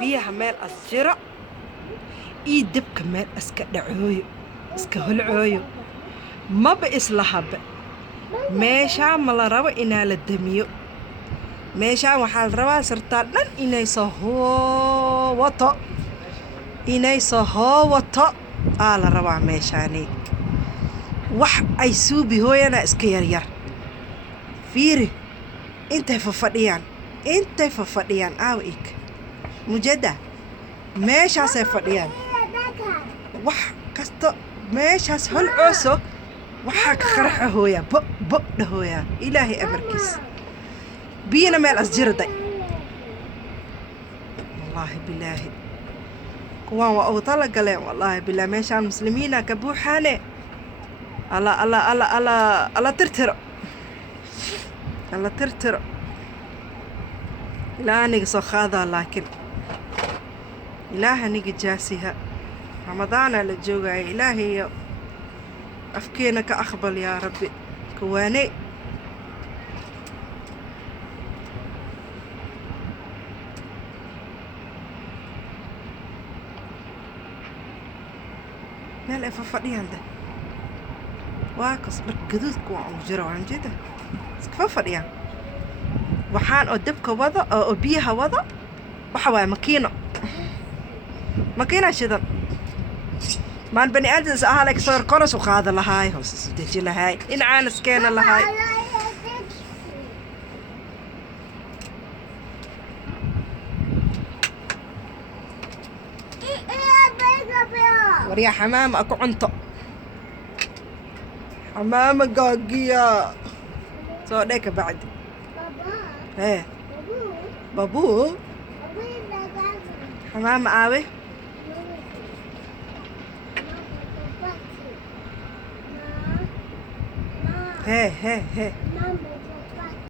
biyaha meel as jiro ii dabka meel iska dhacooyo iska holcooyo maba islahaba meeshaan ma la rabo inaa la damiyo meeshaan waxaa la rabaa sirtaan dhan inay soo hoowato aa la rabaa meeshaani wax ay suubi hooyana iska yaryar fiiri intay fafadhiyaan aawa ik mujada meeshaasay fadhiyaan wax kasta meeshaas holcooso waxaa ka qaraxa hooyaa bo dhahooyaa ilaahay amarkiisa biyana meel as jiraday wallaahi bilaahi kuwaan waa ugu tala galeen wallaahi bilaahi meeshaan muslimiina ka buuxaane alla tirtiro ilaa aniga soo qaadaa laakiin ilaah aniga jaasiha ramadaana la joogaya ilaahayo afkeena ka aqbal yaa rabbi kuwaane meel ay fafadhiyaan de waa kas dhar gaduudka waa ugu jiro waan jeeda iska fafadhiyaan waxaan oo dabka wado oo biyaha wado waxa waaye makiina shidan maan bani aadams ahaa like sawir koros u qaada lahaay hoos isu deji lahaay dhinacaan iskeena lahaay waryaa xamaama aku cunto xamaama gaagiya soo dhee ka bacdi babuu xamaama aawe Hey.